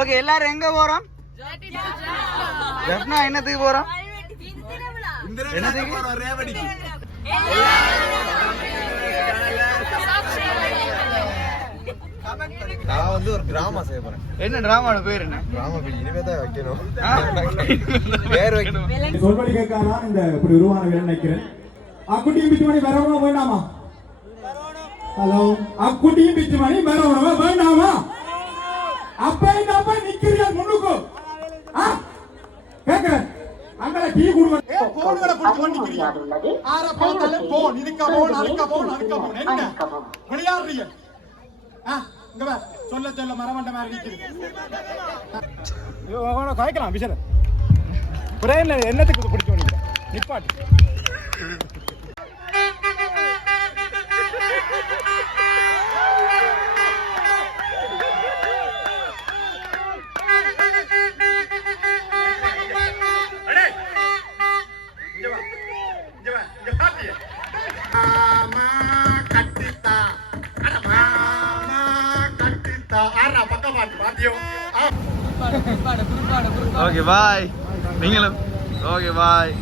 Okay, எல்லாரும் எங்க போறோம்? ஜப்னா என்னத்துக்கு போறோம்? என்னத்துக்கு? ரேவடிக்கு. நான் வந்து ஒரு டிராமா செய்ய போறேன். என்ன டிராமாவோட பேர் என்ன? டிராமா பேர் இனிமே தான் வைக்கணும். பேர் வைக்கணும். சொல்படி கேட்காரா இந்த இப்படி உருவான வேலை நினைக்கிறேன். அக்குட்டியும் பிச்சுமணி வரவணும் வேண்டாமா? ஹலோ, அக்குட்டியும் பிச்சுமணி வரவணும் வேண்டாமா? அப்ப இந்த அப்ப நிக்கிறீங்க முன்னுக்கு. கேக்குறேன். அங்கல டீ குடுங்க. போன்வர புடிச்சு நிக்கிறீங்க. ஆற போன்ல போன் இதுக்க போன் அதுக்க போன் என்ன? விளையாடுறீங்க. இங்க வா. சொல்ல மரமண்ட மாதிரி நிக்குது. இவங்க காய்க்கலாம் விசர. பிரேன்ல என்னத்துக்கு பிடிச்சு வந்தீங்க? நிப்பாட்டு. Okay bye. நீங்களும் ஓகே பாய்.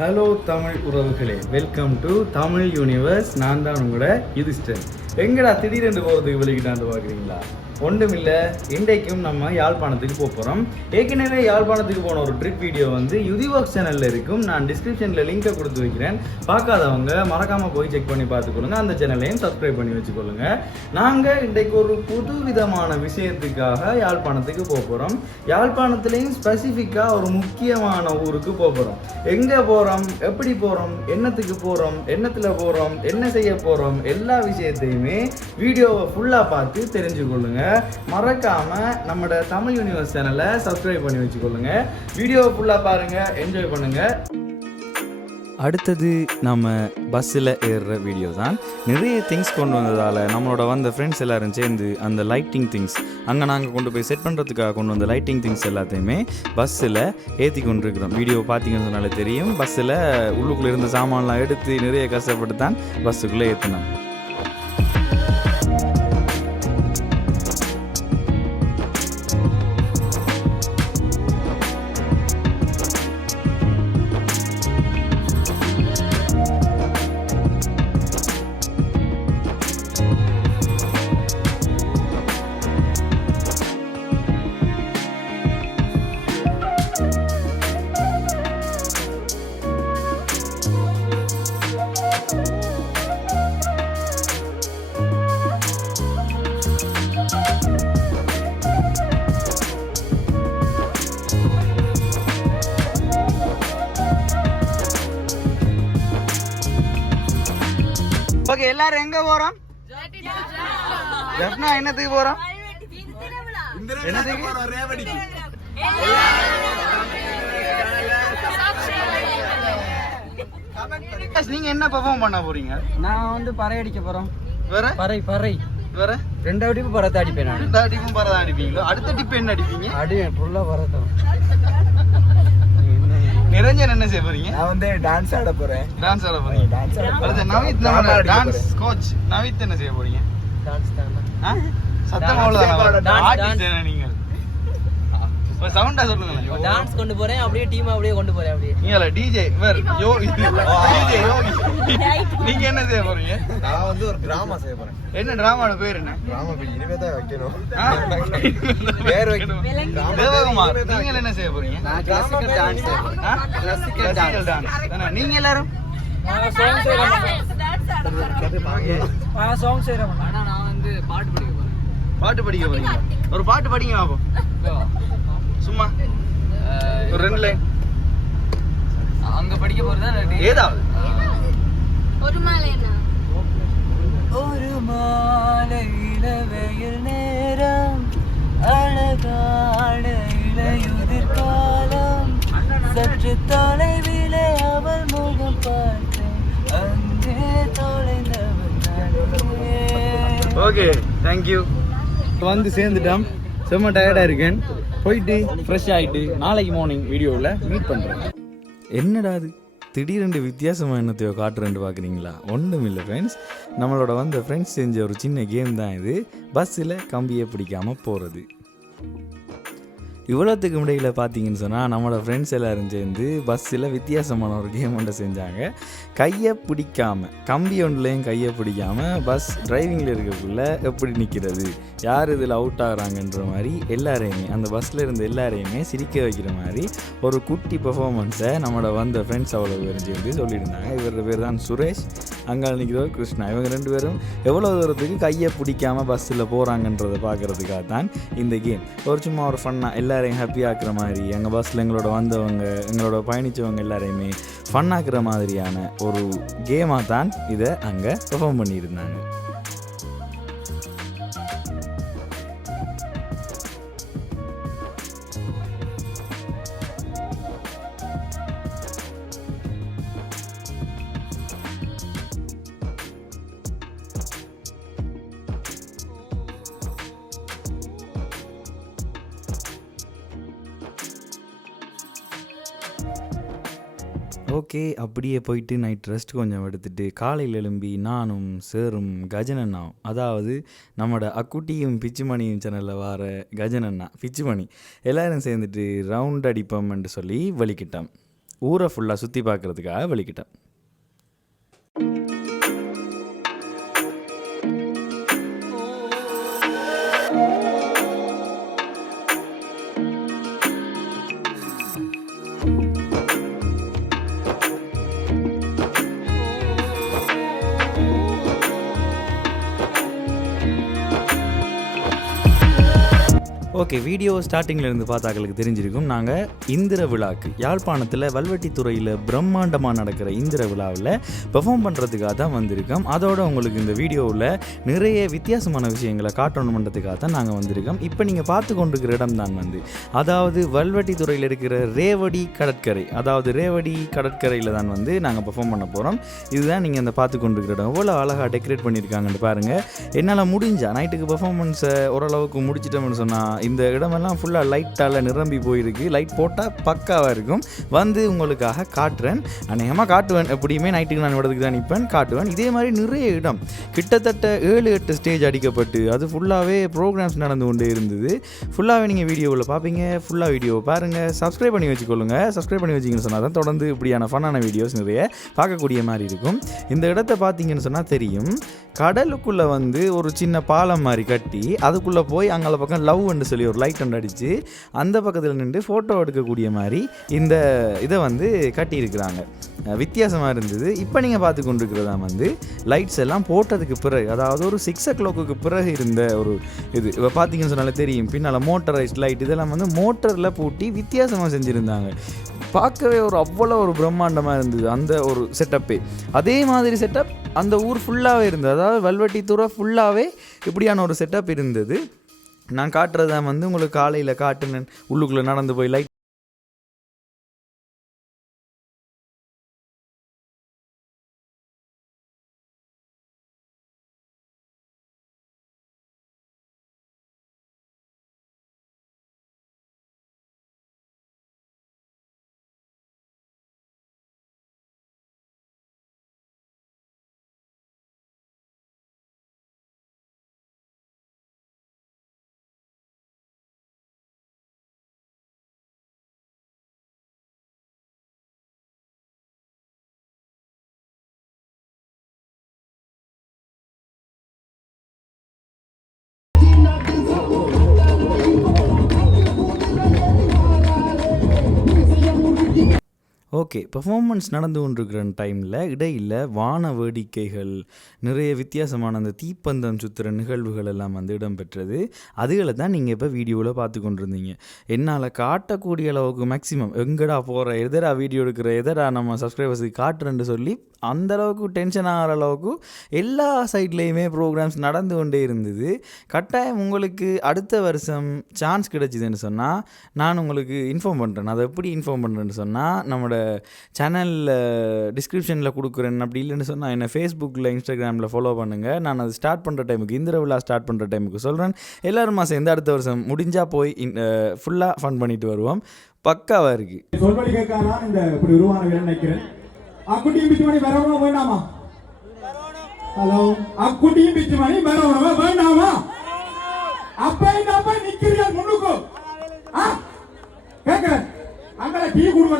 ஹலோ தமிழ் உறவுகளே, வெல்கம் டு தமிழ் யூனிவர்ஸ். நான் தான் உங்களோட யுதிஷ்டன். எங்கடா திடீரென்று போகிறதுக்கு வெளிக்கிட்டாந்து பார்க்குறீங்களா? ஒன்றுமில்லை, இன்றைக்கும் நம்ம யாழ்ப்பாணத்துக்கு போகிறோம். ஏற்கனவே யாழ்ப்பாணத்துக்கு போன ஒரு ட்ரிப் வீடியோ வந்து யுதிவாக்ஸ் சேனலில் இருக்கும். நான் டிஸ்கிரிப்ஷனில் லிங்கை கொடுத்து வைக்கிறேன். பார்க்காதவங்க மறக்காமல் போய் செக் பண்ணி பார்த்துக்கொள்ளுங்க. அந்த சேனலையும் சப்ஸ்கிரைப் பண்ணி வச்சுக்கொள்ளுங்க. நாங்கள் இன்றைக்கு ஒரு புது விதமான விஷயத்துக்காக யாழ்ப்பாணத்துக்கு போகிறோம். யாழ்ப்பாணத்துலேயும் ஸ்பெசிஃபிக்காக ஒரு முக்கியமான ஊருக்கு போகிறோம். எங்கே போகிறோம், எப்படி போகிறோம், என்னத்துக்கு போகிறோம், என்னத்தில் போகிறோம், என்ன செய்ய போகிறோம், எல்லா விஷயத்தையுமே வீடியோவை ஃபுல்லாக பார்த்து தெரிஞ்சுக்கொள்ளுங்க. மறக்காம நம்ம தமிழ் யூனிவர்ஸ் சேனலை சப்ஸ்கிரைப் பண்ணி வச்சுக்கொள்ளுங்க. வீடியோவை ஃபுல்லாக பாருங்க, என்ஜாய் பண்ணுங்க. அடுத்தது நம்ம பஸ்ஸில் ஏறுற வீடியோ தான். நிறைய திங்ஸ் கொண்டு வந்ததால் நம்மளோட வந்த ஃப்ரெண்ட்ஸ் எல்லோரும் சேர்ந்து அந்த லைட்டிங் திங்ஸ் அங்கே நாங்கள் கொண்டு போய் செட் பண்ணுறதுக்காக கொண்டு வந்த லைட்டிங் திங்ஸ் எல்லாத்தையுமே பஸ்ஸில் ஏற்றி கொண்டு இருக்கிறோம். வீடியோ பார்த்தீங்கன்னு சொன்னாலே தெரியும். பஸ்ஸில் உள்ளுக்குள்ளே இருந்த சாமான்லாம் எடுத்து நிறைய கஷ்டப்பட்டு தான் பஸ்ஸுக்குள்ளே ஏற்றினோம். ஓகே, எல்லாரும் எங்க போறோம்? ஜப்னா என்னத்துக்கு போறோம்? என்னத்துக்கு? ரேவடிக்கு. நீங்க என்ன பெர்ஃபார்ம் பண்ண போறீங்க? நான் வந்து பறை அடிக்க போறோம். வேற பறை பறை வேற ரெண்டாவது டிப்பு பறத்தை அடிப்பேன். நான் ரெண்டாவது டிப்பும் பறதை அடிப்பீங்களோ? அடுத்த டிப்பு என்ன அடிப்பீங்க? அடிவேன் ஃபுல்லா பறத்தோம். நிரஞ்சன் என்ன செய்ய போறீங்க? நான் வந்து டான்ஸ் ஆட போறேன். டான்ஸ் ஆட போறீங்க. அடுத்து நவீத், நம்ம டான்ஸ் கோச் நவீத் என்ன செய்ய போறீங்க? டான்ஸ் தான். சத்தம் அவ்வளவுதான். ஆர்டிஸ்ட் நீங்க ஒரு சவுண்டா சொல்லுங்க. டான்ஸ் கொண்டு போறேன், அப்படியே டீம் அப்படியே கொண்டு போறேன். அப்படியே நீங்களா டிஜே வேற யோ டிஜே யோகி. நீங்க என்ன செய்ய போறீங்க? நான் வந்து ஒரு டிராமா செய்ய போறேன். என்ன டிராமாவோட பேர் என்ன? டிராமா பேர் இனிமே தான் வைக்கணும். பேர் வைக்கணும். தேவகுமார், நீங்க என்ன செய்ய போறீங்க? நான் கிளாசிக்கல் டான்ஸ். Classical dance. நீங்க எல்லாரும் சாங் செய்றேன். ஆனா நான் வந்து பாட்டு படிக்க போறேன். பாட்டு படிக்க போறீங்க? ஒரு பாட்டு படிங்க பாப்போம். சும்மா ஒரு ரெண்டு லைன். அங்க படிக்க போறதா? ஏதாவது ஒரு மாலைனா ஒரு மாலையில வெயில் நேரம் அழகான இளையுதிர் காலம் சற்று தொலைவிலே அவள் முகம் பார்த்தேன் அங்கே தொலைந்தவன் நானே. Okay, thank you. வந்து சேர்ந்துட்டோம். செம்ம டயர்டாக இருக்கேன். போயிட்டு ஃப்ரெஷ் ஆகிட்டு நாளைக்கு மார்னிங் வீடியோவில் மீட் பண்ணுறேன். என்னடா அது திடீரென்று வித்தியாசமாக என்னத்தையோ காட்டுறேன்னு பார்க்குறீங்களா? ஒன்றும் இல்லை ஃப்ரெண்ட்ஸ், நம்மளோட வந்த ஃப்ரெண்ட்ஸ் செஞ்ச ஒரு சின்ன கேம் தான் இது. பஸ்ஸில் கம்பியை பிடிக்காமல் போகிறது. இவ்வளோத்துக்கு இடையில் பார்த்தீங்கன்னு சொன்னால் நம்மளோட ஃப்ரெண்ட்ஸ் எல்லோரும் சேர்ந்து பஸ்ஸில் வித்தியாசமான ஒரு கேம் ஒன்றை செஞ்சாங்க. கையை பிடிக்காமல், கம்பி ஒன்றுலையும் கையை பிடிக்காமல் பஸ் டிரைவிங்கில் இருக்கக்குள்ள எப்படி நிற்கிறது, யார் இதில் அவுட் ஆகிறாங்கன்ற மாதிரி எல்லாரையுமே, அந்த பஸ்ஸில் இருந்த எல்லாரையுமே சிரிக்க வைக்கிற மாதிரி ஒரு குட்டி பெர்ஃபார்மன்ஸை நம்மளோட வந்த ஃப்ரெண்ட்ஸ் அவ்வளோ பேரும் சேர்ந்து சொல்லியிருந்தாங்க. இவரோட பேர் தான் சுரேஷ், அங்கே நிற்கிறவர் கிருஷ்ணா. இவங்க 2 பேரும் எவ்வளோ தூரத்துக்கு கையை பிடிக்காமல் பஸ்ஸில் போகிறாங்கன்றதை பார்க்குறதுக்காக தான் இந்த கேம். ஒரு சும்மா ஒரு ஃபன்னாக எல்லாரையும் ஹாப்பி ஆக்குற மாதிரி, எங்கள் பஸ்ஸில் எங்களோட வந்தவங்க, எங்களோட பயணித்தவங்க எல்லாரையுமே ஃபன் ஆக்குற மாதிரியான ஒரு கேமாக தான் இதை அங்கே பெர்ஃபார்ம் பண்ணியிருந்தாங்க. ஓகே, அப்படியே போயிட்டு நைட் ரெஸ்ட் கொஞ்சம் எடுத்துகிட்டு காலையில் எழும்பி நானும் சேரும் கஜனண்ணா, அதாவது நம்மளோட அக்குட்டியும் பிச்சுமணியும் சேனலில் வர கஜனண்ணா பிச்சுமணி எல்லோரும் சேர்ந்துட்டு ரவுண்ட் அடிப்போம்னு சொல்லி வலிக்கிட்டோம். ஊரை ஃபுல்லாக சுற்றி பார்க்குறதுக்காக வலிக்கிட்டோம். ஓகே, வீடியோ ஸ்டார்டிங்கிலேருந்து பார்த்தாக்களுக்கு தெரிஞ்சிருக்கும். நாங்கள் இந்திர விழாக்கு யாழ்ப்பாணத்தில் வல்வெட்டித்துறையில் பிரம்மாண்டமாக நடக்கிற இந்திர விழாவில் பெர்ஃபார்ம் பண்ணுறதுக்காக தான் வந்திருக்கோம். அதோடு உங்களுக்கு இந்த வீடியோவில் நிறைய வித்தியாசமான விஷயங்களை காட்டணுன்றதுக்காக தான் நாங்கள் வந்திருக்கோம். இப்போ நீங்கள் பார்த்து கொண்டிருக்கிற இடம் தான் அதாவது வல்வெட்டித்துறையில் இருக்கிற ரேவடி கடற்கரை, அதாவது ரேவடி கடற்கரையில் தான் நாங்கள் பெர்ஃபார்ம் பண்ண போகிறோம். இதுதான் நீங்கள் அந்த பார்த்து கொண்டிருக்கிற இடம். எவ்வளோ அழகாக டெக்கரேட் பண்ணியிருக்காங்கன்னு பாருங்கள். என்னால் முடிஞ்சால் நைட்டுக்கு பெர்ஃபார்மன்ஸை ஓரளவுக்கு முடிச்சிட்டோம்னு சொன்னால் இந்த இடமெல்லாம் ஃபுல்லாக லைட்டால் நிரம்பி போயிருக்கு. லைட் போட்டால் பக்காவாக இருக்கும். உங்களுக்காக காட்டுறேன், அநேகமாக காட்டுவேன். எப்படியுமே நைட்டுக்கு நான் இடத்துக்கு தான் நிற்பேன், காட்டுவேன். இதே மாதிரி நிறைய இடம், கிட்டத்தட்ட 7-8 ஸ்டேஜ் அடிக்கப்பட்டு அது ஃபுல்லாகவே ப்ரோக்ராம்ஸ் நடந்து கொண்டே இருந்தது. ஃபுல்லாகவே நீங்கள் வீடியோவில் பார்ப்பீங்க. ஃபுல்லாக வீடியோ பாருங்கள், சப்ஸ்கிரைப் பண்ணி வச்சுக்கொள்ளுங்க. சப்ஸ்கிரைப் பண்ணி வச்சிங்கன்னு சொன்னால் தான் தொடர்ந்து இப்படியான ஃபன்னான வீடியோஸ் நிறைய பார்க்கக்கூடிய மாதிரி இருக்கும். இந்த இடத்த பார்த்தீங்கன்னு சொன்னால் தெரியும், கடலுக்குள்ளே ஒரு சின்ன பாலம் மாதிரி கட்டி அதுக்குள்ளே போய் அங்கே பக்கம் லவ்ன்னு சொல்லி ஒரு லைட் ஒன்று அடித்து அந்த பக்கத்தில் நின்று ஃபோட்டோ எடுக்கக்கூடிய மாதிரி இந்த இதை கட்டியிருக்கிறாங்க. வித்தியாசமாக இருந்தது. இப்போ நீங்கள் பார்த்து கொண்டிருக்கிறதா லைட்ஸ் எல்லாம் போட்டதுக்கு பிறகு, அதாவது ஒரு 6 o'clock பிறகு இருந்த ஒரு இது. இப்போ பார்த்தீங்கன்னு சொன்னாலே தெரியும், பின்னால் மோட்டரைஸ்ட் லைட் இதெல்லாம் மோட்டரில் பூட்டி வித்தியாசமாக செஞ்சுருந்தாங்க. பார்க்கவே அவ்வளோ ஒரு பிரம்மாண்டமாக இருந்தது அந்த ஒரு செட்டப்பே. அதே மாதிரி செட்டப் அந்த ஊர் ஃபுல்லாகவே இருந்தது. அதாவது வல்வெட்டித்துறை ஃபுல்லாகவே இப்படியான ஒரு செட்டப் இருந்தது. நான் காட்டுறதா உங்களுக்கு காலையில் காட்டுனேன். உள்ளுக்குள்ளே நடந்து போய் லைட் ஓகே, பெர்ஃபார்மன்ஸ் நடந்து கொண்டிருக்கிற டைமில் இடையில் வான வேடிக்கைகள், நிறைய வித்தியாசமான அந்த தீப்பந்தம் சுற்றுற நிகழ்வுகள் எல்லாம் இடம்பெற்றது. அதுகளை தான் நீங்கள் இப்போ வீடியோவில் பார்த்து கொண்டிருந்தீங்க. என்னால் காட்டக்கூடிய அளவுக்கு மேக்ஸிமம் எங்கடா போகிற, எதரா வீடியோ எடுக்கிற, எதரா நம்ம சப்ஸ்கிரைபர்ஸுக்கு காட்டுறேன்னு சொல்லி அந்தளவுக்கு டென்ஷன் ஆகிற அளவுக்கு எல்லா சைட்லேயுமே ப்ரோக்ராம்ஸ் நடந்து கொண்டே இருந்தது. கட்டாயம் உங்களுக்கு அடுத்த வருஷம் சான்ஸ் கிடைச்சிதுன்னு சொன்னால் நான் உங்களுக்கு இன்ஃபார்ம் பண்ணுறேன். அதை எப்படி இன்ஃபார்ம் பண்ணுறேன்னு சொன்னால் நம்மளோட சேனலில் டிஸ்கிரிப்ஷனில் கொடுக்குறேன். அப்படி இல்லைன்னு சொன்னால் என்னை ஃபேஸ்புக்கில், இன்ஸ்டாகிராமில் ஃபாலோ பண்ணுங்கள். நான் அது ஸ்டார்ட் பண்ணுற டைமுக்கு, இந்திர விழா ஸ்டார்ட் பண்ணுற டைமுக்கு சொல்கிறேன். எல்லோரும் சேர்ந்து அடுத்த வருஷம் முடிஞ்சால் போய் ஃபுல்லாக ஃபன் பண்ணிட்டு வருவோம். பக்காவாக இருக்குது. சொல்வழிக்காக இந்த இப்படி உருவான நினைக்கிறேன். அக்குட்டியும் பிச்சுமணி வரவணும் வேண்டாமா? ஹலோ, அக்குட்டியும் பிச்சுமணி வரவணும் வேண்டாமா? அப்ப இந்த அப்ப நிக்கிறீங்க முன்னுக்கு கேக்குறேன். அங்கே டீ குடுங்க.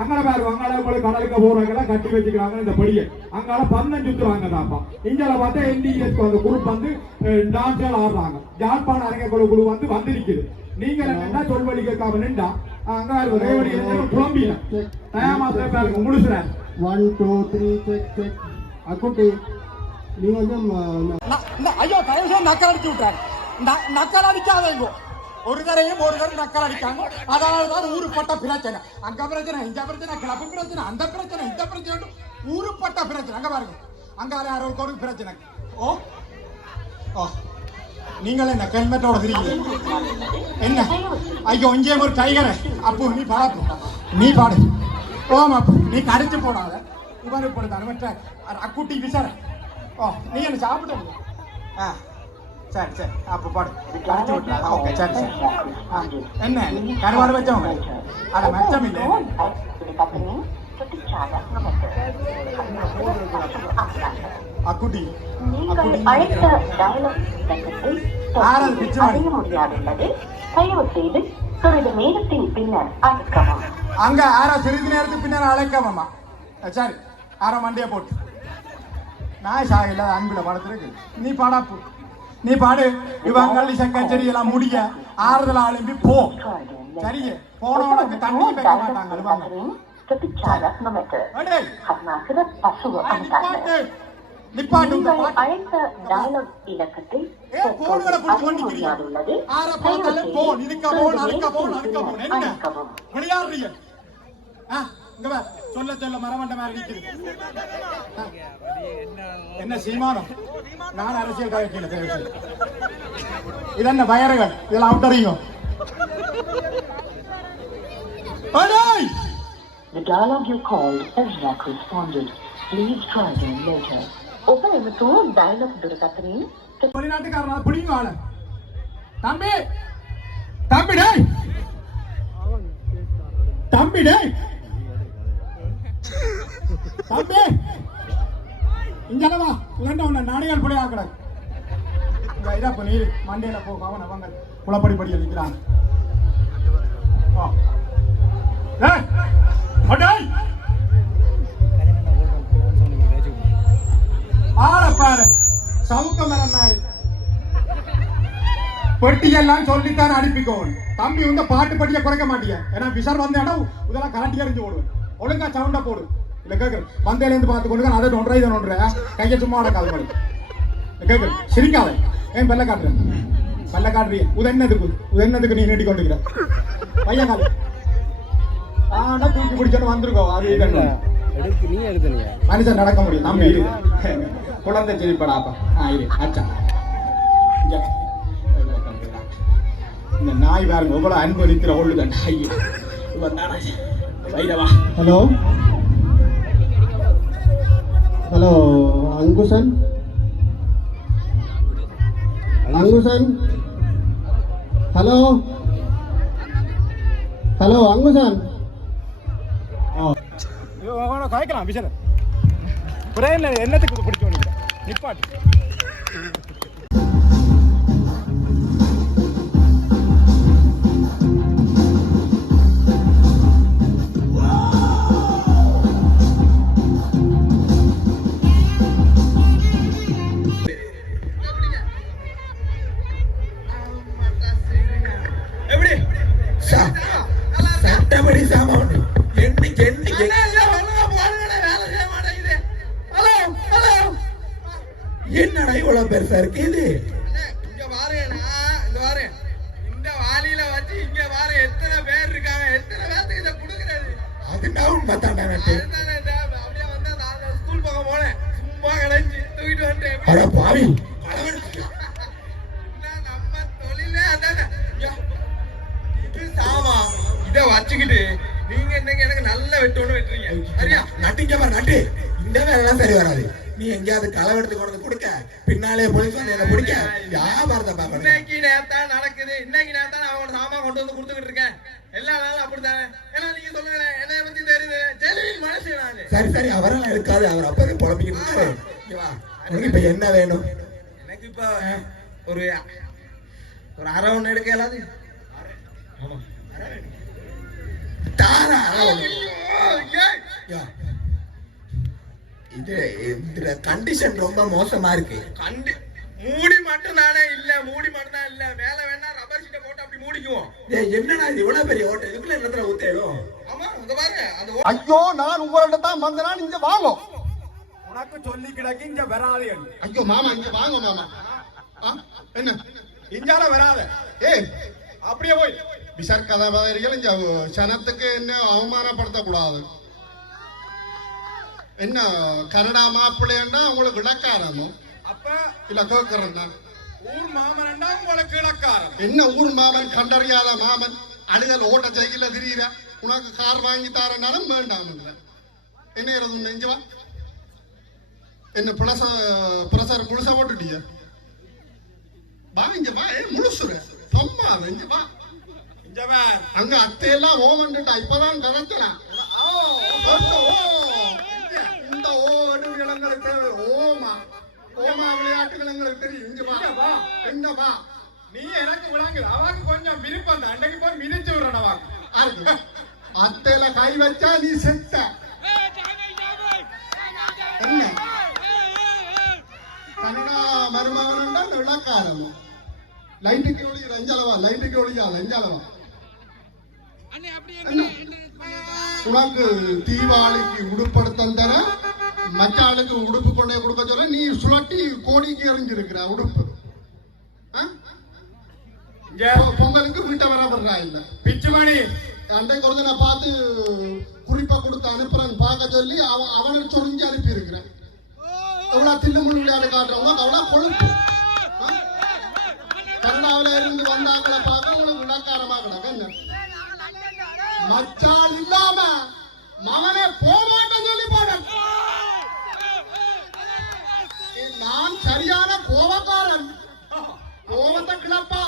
அங்கே பாரு, அங்கால உங்களுக்கு கடலுக்கு போறவங்க கட்டி வச்சுக்கிறாங்க இந்த படியை. அங்கால 15 சுத்துறாங்க தாப்பா. இங்கால பார்த்தா NDS அந்த குரூப் வந்து டான்ஸ் ஆடுறாங்க. ஜாழ்ப்பாணம் அரங்கக்குழு குழு வந்து வந்திருக்குது. நீங்க என்ன சொல்வழி கேட்காம நின்றா அங்க ரேவடி புலம்பின தயாமாத்திர பாருங்க முழுசுற 1 2 3 செக் செக் அக்குட்டி நீ கொஞ்சம் ஐயோ தயவு செய்து நக்கல் அடிச்சு விட்டாங்க. நக்கல் அடிக்காதீங்க. ஒரு தரையும் நக்கல் அடிக்காங்க. அதனாலதான் ஊருப்பட்ட பிரச்சனை. அங்க பிரச்சனை, இந்த பிரச்சனை, கிளப்பு பிரச்சனை, அந்த பிரச்சனை, இந்த பிரச்சனை, ஊருப்பட்ட பிரச்சனை. அங்க பாருங்க, அங்கால யாருக்கு ஒரு பிரச்சனை. ஓ ஓ நீங்கள் என்ன ஹெல்மெட்டோட தெரியுங்க என்ன? ஐயோ இங்கே ஒரு டைகரை அப்போ நீ பாடு, நீ பாடு. ஓம் அப்போ நீ கடிச்சு போடாத. இவரு போடுதான் மற்ற அக்குட்டி விசார. ஓ நீ என்ன சாப்பிட்டு ஆ சரி சரி அப்போ பாடு கடிச்சு விட்டா. ஓகே சரி சரி. என்ன கருவாடு வச்சவங்க அட மச்சம் இல்லை. அக்குட்டி அழைத்த டயலாக் அடைய முடியாதுள்ளது. தயவு செய்து சிறிது நேரத்தின் பின்னர் அழைக்கவும். அங்க ஆரா சிறிது நேரத்துக்கு பின்னர் அழைக்கவாமா. சரி ஆரா மண்டியா போட்டு நான் சாயில அன்புல படத்துருக்கு. நீ பாடாப்பு, நீ பாடு. இவங்க கச்சேரி எல்லாம் முடிய ஆறுதல் அழும்பி போ. சரிங்க போனவனுக்கு தண்ணி வைக்க மாட்டாங்க. அழைத்த டயலாக் இலக்கத்தை சொல்ல சொல்ல மரமண்ட மாதிரி என்ன சீமானம். நான் அரசியல் கட்சியில இதென்ன வயறுகள் இதெல்லாம் அவுட்டறியும். The dialogue you called has not responded. Please try again later. ஒப்பனைக்கு டயலாக் துரகத்தின் வெளிநாட்டுக்காரனா புடிங்க ஆள. தம்பி தம்பி டேய் தம்பி டேய் தம்பி இங்க வா. உடனே உன்னை நாடிகள் புடி ஆக்கட. இங்க இதா பண்ணி மண்டையில போ. அவன் அவங்க குளப்படி படி அளிக்கிறாங்க. ஓ டேய் டேய் ஆள பாரு சவுக்க மரம் மாதிரி பெட்டியெல்லாம் சொல்லித்தான் அனுப்பிக்கோணும். தம்பி வந்து பாட்டு படிக்க குறைக்க மாட்டீங்க. ஏன்னா விசார் வந்த இடம் இதெல்லாம் கரண்டி அறிஞ்சு போடுவேன். ஒழுங்கா சவுண்டா போடு. இல்ல கேட்கறேன் வந்தையிலேருந்து பார்த்து கொண்டு அதை நொன்றை இதை நொன்ற கையை சும்மா காது மாதிரி கேட்கறேன். சிரிக்காத. ஏன் வெள்ள காட்டுறேன் வெள்ள காட்டுறீங்க. உதன்னதுக்கு நீ நீட்டி கொண்டுக்கிற பையன் கால ஆனா தூக்கி பிடிச்சோன்னு வந்துருக்கோம். அது நீ எடுத்தீங்க மனுஷன் நடக்க முடியும். நம்ம குழந்தை சிரிப்படாப்பா. இரு அச்சா இந்த நாய் பாருங்க எவ்வளவு அன்பு நிற்கிற ஒழுத நாய். Hello hello அங்குசன் அங்குசன் hello hello அங்குசன் காய்க்கலாம் Vichara புறையில என்னத்துக்கு பிடிக்கும் நிப்பாட்டு. சட்டப்படி சாமான் என்னடா இவ்வளவு பெருசா இருக்கு இது? இங்க பாருங்கண்ணா, இந்த பாரு இந்த வாலியில வச்சு இங்க பாரு எத்தனை பேர் இருக்காங்க. எத்தனை பேருக்கு இதை கொடுக்குறது? அது நான் பார்த்தாண்டா நட்டு அப்படியே வந்து நான் ஸ்கூல் பக்கம் போனேன். சும்மா கிடைச்சு தூக்கிட்டு வந்துட்டேன். அட பாவி நம்ம தொழிலே அதானே. இது சாமா இதை வச்சுக்கிட்டு நீங்க என்னங்க எனக்கு நல்ல வெட்டு ஒண்ணு வெட்டுறீங்க. சரியா நட்டுங்க பாரு நட்டு. இந்த வேலை எல்லாம் சரி வராது. நீ எங்கேயாவது களவெடுத்து கொண்டு வந்து கொடுக்க பின்னாலே போலீஸ் வந்து என்ன பிடிக்க வியாபாரத்தை பார்க்கணும். இன்னைக்கு நேத்தா நடக்குது, இன்னைக்கு நேத்தா நான் அவனோட சாமான் கொண்டு வந்து கொடுத்துக்கிட்டு இருக்கேன். எல்லா நாளும் அப்படித்தானே. ஏன்னா நீங்க சொல்லுங்க, என்னைய பத்தி தெரியுது, ஜெலிவின் மனுஷன் நானு. சரி சரி, அவரெல்லாம் எடுக்காது, அவர் அப்பவே புலம்பிக்கிட்டு இருக்காரு. இங்க வா, உனக்கு இப்ப என்ன வேணும்? எனக்கு இப்ப ஒரு அரை ஒண்ணு எடுக்க இயலாது. தாரா இது இந்த கண்டிஷன் ரொம்ப மோசமா இருக்கு. மூடி மட்டும் தானே இல்ல, மூடி மட்டும் தான் இல்ல, மேல வேணா ரப்பர் ஷீட்டை போட்டு அப்படி மூடிக்குவோம். என்னடா இது இவ்வளவு பெரிய ஹோட்டல், இதுக்குள்ள என்னத்துல ஊத்தேடும்? ஆமா, அங்க பாருங்க அந்த ஐயோ, நான் உங்கள்ட்ட தான் வந்தனா, இங்க வாங்க. உனக்கு சொல்லி கிடக்கு இங்க வராது. ஐயோ மாமா, இங்க வாங்க மாமா. என்ன இஞ்சால வராத. ஏய், அப்படியே போய் விசார் கதாபாதிரிகள் இங்க சனத்துக்கு என்ன அவமானப்படுத்த கூடாது. என்ன கனடா மாப்பிள்ளைன்னா உங்களுக்கு இலக்காரமோ? அப்ப இல்ல கேட்கறேன் நான். ஊர் மாமன்டா உங்களுக்கு இலக்காரம். என்ன ஊர் மாமன், கண்டறியாத மாமன், அழுகல் ஓட்ட சைக்கிள்ல திரியிற, உனக்கு கார் வாங்கி தரனாலும் வேண்டாம். என்ன இருந்து நெஞ்சு வா. என்ன பிரசர் முழுசா போட்டுட்டிய? வா இங்க வா, முழுசுற சும்மா நெஞ்சு வா. அங்க அத்தையெல்லாம் ஓமன்டா, இப்பதான் கதத்தலாம். இந்த ஓடு விலங்களுக்கு ஓமா ஓமா விளையாட்டுகள் எங்களுக்கு தெரியும். இங்க வா, என்ன வா. நீ எனக்கு விளங்குது, அவக்கு கொஞ்சம் விருப்பம் தான். அன்னைக்கு போய் மிதிச்சு விடுறவா. அத்தையில கை வச்சா நீ செத்த. என்ன கனடா மருமகன் விளக்காரம். லைட்டுக்கு ஒளி லஞ்சலவா, லைட்டுக்கு ஒளியா லஞ்சலவா. உனக்கு தீபாவளிக்கு உடுப்படுத்த தர, மச்சாளுக்கு உடுப்பு கொண்டே கொடுக்க சொல்ல, நீ சுழட்டி கோடிக்கு எறிஞ்சிருக்கிற உடுப்பு. பொங்கலுக்கு வீட்டை வரப்படுறா இல்ல பிச்சுமணி அன்றைக்கு ஒரு நான் பார்த்து குறிப்பா கொடுத்து அனுப்புறேன்னு பார்க்க சொல்லி அவனை சொரிஞ்சு அனுப்பி இருக்கிறேன். எவ்வளவு தில்லுமுள் விளையாடு காட்டுறவங்க அவ்வளவு கொழுப்பு. கனடாவில இருந்து வந்தாங்கள பார்க்க உங்களுக்கு விளக்காரமா கிடக்கு. என்ன மச்சால் இல்லாம மகனே போமாட்டேன்னு சொல்லி போட. நான் சரியான கோபக்காரன். கோபத்தை கிளப்பா.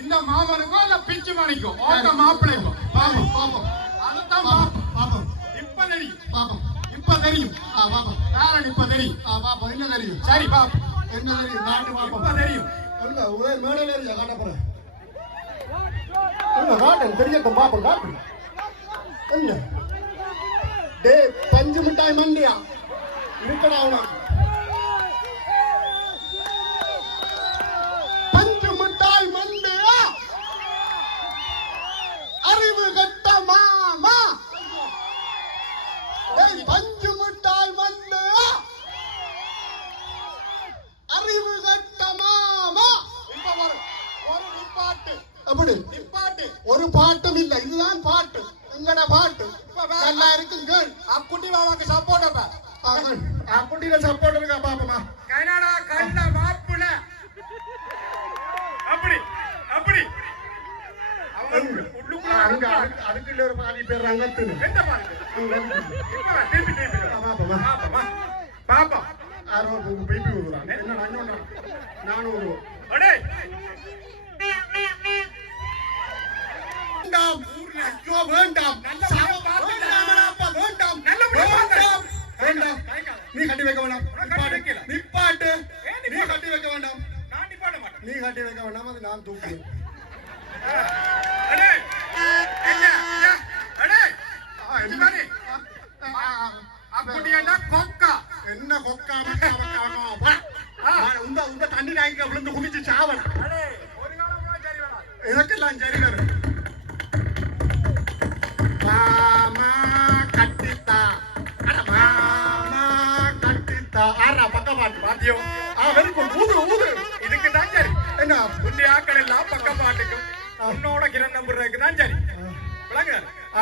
இந்த மாமனுக்கோ இல்ல பிச்சு மணிக்கோ மாப்பிள்ளைக்கோ பாப்போம் பாப்போம். அதுதான் பாப்போம். இப்ப தெரியும் பாப்போம். இப்ப தெரியும் காரன். இப்ப தெரியும் பாப்போம். என்ன தெரியும்? சரி பாப்போம். என்ன தெரியும்? நாட்டு பாப்போம். இப்ப தெரியும். இல்ல ஒரே மேடையில ஏறியா காட்ட போறேன். இல்ல காட்டன் தெரியட்டும் பாப்போம். காட்டு என்ன டே பஞ்சு மிட்டாய் மண்டியா இருக்கடா உனக்கு. பஞ்சு மிட்டாய் மண்டியா அறிவு கட்ட மாமா. பஞ்சு மிட்டாய் மண்டியா அறிவு கட்ட மாமா. இப்ப வரும் ஒரு நிப்பாட்டு. அப்படி நிப்பாட்டு. ஒரு பாட்டும் இல்ல, இதுதான் பாட்டு. எங்கட பாட்டு நல்லா இருக்குங்க. அக்குட்டி பாபாக்கு சப்போர்ட். அக்குட்டியில சப்போர்ட் இருக்கா பாப்பமா? கனடா கண்ட மாப்புல அப்படி அப்படி அதுக்குள்ள ஒரு பாதி பேர் ரங்கத்து பாப்பா பைப்பி விடுறான். என்ன நானும் வேண்டாம். நீ கட்டி வைக்க வேண்டாம். நிப்பாட்டு. நீ கட்டி வைக்க வேண்டாம். நீ கட்டி வைக்க வேண்டாம். அது நான் தூக்குறேன். என்ன கொக்கா உங்க தண்ணி நாய்க்கு விழுந்து குமிச்சு சாவல். எனக்கெல்லாம் சரி வரும். மாமா கட்டித்தா, மாமா கட்டித்தா. ஆறா பக்க பாட்டு பாத்தியோ? Very good. ஊது ஊது. இதுக்கு தான் சரி. என்ன உண்டி ஆக்கள் எல்லாம் பக்க பாட்டுக்கும் உன்னோட கிரண் நம்புறதுக்கு தான் சரி. விளங்க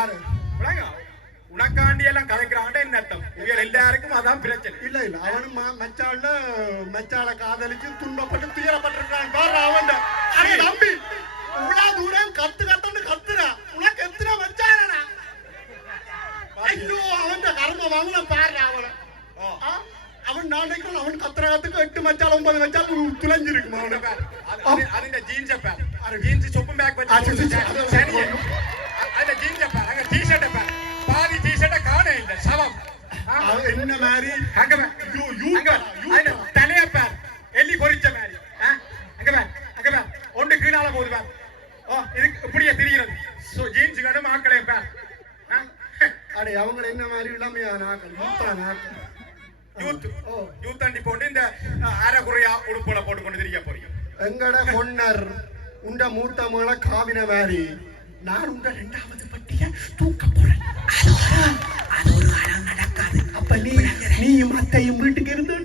ஆறு விளங்க. உனக்காண்டி எல்லாம் கலைக்கிறாங்க என்ன அர்த்தம்? இவங்க எல்லாருக்கும் அதான் பிரச்சனை. இல்ல இல்ல, அவனும் மெச்சாள காதலிச்சு துன்பப்பட்டு துயரப்பட்டிருக்கான். அவன் நம்பி இவ்வளவு தூரம் கத்துன்னு கத்துற உனக்கு எத்தனை வச்சாரா ஐயோ அவன் கர்ம வாங்கல பாரு அவனை அவன் நாளைக்கு அவன் கத்துறதுக்கு 8 மச்சால் 9 மச்சால் துளைஞ்சிருக்குமா அவனுக்கு അതിന്റെ ജീൻസ് ജീൻസ് ചുപ്പും ബാക്ക് അതിന്റെ ജീൻസ് അங்க ടീഷർട്ട് பாதி டீஷர்ட்ட காணல சவம் என்ன மாதிரி அங்க അതിന്റെ തലയ പാർ എല്ലി പൊരിച്ച மாதிரி அங்க பார் ஒன்று கீழால போகுது பார் ஓ இது இப்படியே திரிகிறது ஜீன்ஸ் கட மாக்களே பார் அடே அவங்க என்ன மாதிரி இளமையா நாக்கள் யூத்தா நாக்கள் யூத் அண்டி போட்டு இந்த அரைக்குறையா உடுப்புல போட்டு கொண்டு திரிய போறீங்க எங்கட பொன்னர் உண்ட மூத்த மகள காவின மாதிரி நான் உங்க 2வது பட்டிய தூக்க போறேன் அது ஒரு காலம் நடக்காது அப்ப நீயும் அத்தையும் வீட்டுக்கு இருந்து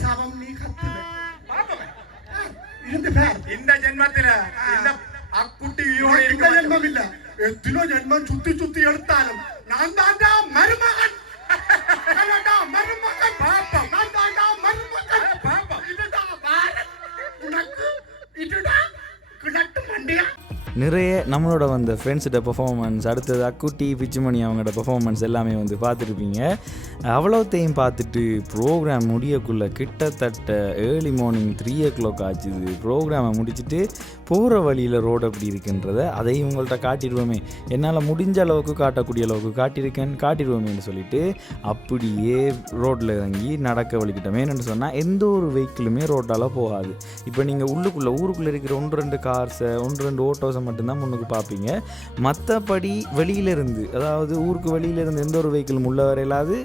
சவம் நீ கத்துவ இந்த ஜென்மத்தில இந்த அக்குட்டி இந்த ஜென்மம் இல்ல எத்தனோ ஜென்மம் சுத்தி சுத்தி எடுத்தாலும் நான் தாண்டா மருமகன் மருமகன் பாப்பா நான் தாண்டா மருமகன் பாப்பா இதுதான் பாரத் உனக்கு இதுதான் கிணட்டு மண்டியா. நிறைய நம்மளோட வந்த ஃப்ரெண்ட்ஸோட பெர்ஃபார்மன்ஸ், அடுத்தது அக்குட்டி பிச்சுமணி அவங்களோட பெர்ஃபார்மன்ஸ் எல்லாமே வந்து பார்த்துருப்பீங்க. அவ்வளோத்தையும் பார்த்துட்டு ப்ரோக்ராம் முடியக்குள்ளே கிட்டத்தட்ட ஏர்லி மார்னிங் 3 o'clock ஆச்சுது. ப்ரோக்ராமை முடிச்சுட்டு போகிற வழியில் ரோடு அப்படி இருக்குன்றதை அதையும் உங்கள்கிட்ட காட்டிடுவோமே, என்னால் முடிஞ்ச அளவுக்கு காட்டக்கூடிய அளவுக்கு காட்டிடுவோமேன்னு சொல்லிட்டு அப்படியே ரோட்டில் இறங்கி நடக்க வலிக்கிட்டோமேன்னு சொன்னால் எந்த ஒரு வெஹிக்கிளுமே ரோட்டால் போகாது. இப்போ நீங்கள் ஊருக்குள்ளே இருக்கிற 1-2 கார்ஸை 1-2 ஓட்டோஸை மட்டும்தான் முன்னுக்கு பார்ப்பீங்க. மற்றபடி வெளியிலேருந்து, அதாவது ஊருக்கு வெளியிலேருந்து எந்த ஒரு வெஹிக்கிளும் உள்ள வரையிலாது,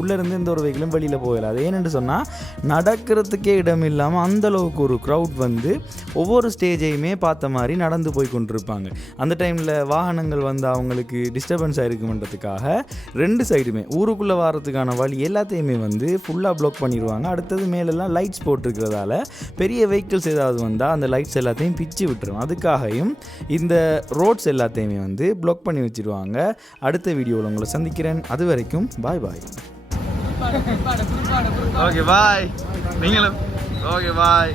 உள்ளேருந்து எந்த ஒரு வெஹிக்கிளும் வெளியில் போகலாது. ஏன்னு சொன்னால் நடக்கிறதுக்கே இடம் இல்லாமல் அந்தளவுக்கு ஒரு க்ரௌட் வந்து ஒவ்வொரு ஸ்டேஜையுமே பார்த்த மாதிரி நடந்து போய் கொண்டிருப்பாங்க. அந்த டைமில் வாகனங்கள் வந்து அவங்களுக்கு டிஸ்டர்பன்ஸ் ஆகிருக்குன்றதுக்காக 2 சைடுமே ஊருக்குள்ளே வர்றதுக்கான வழி எல்லாத்தையுமே வந்து ஃபுல்லாக ப்ளாக் பண்ணிடுவாங்க. அடுத்தது மேலெல்லாம் லைட்ஸ் போட்டிருக்கிறதால பெரிய வெஹிக்கிள்ஸ் ஏதாவது வந்தால் அந்த லைட்ஸ் எல்லாத்தையும் பிச்சு விட்டுரும். அதுக்காகவும் இந்த ரோட்ஸ் எல்லாத்தையுமே வந்து ப்ளாக் பண்ணி வச்சுருவாங்க. அடுத்த வீடியோவில் உங்களை சந்திக்கிறேன். அது வரைக்கும் பாய் பாய். பாடு ஓகே பாய். நீங்களும் ஓகே பாய்.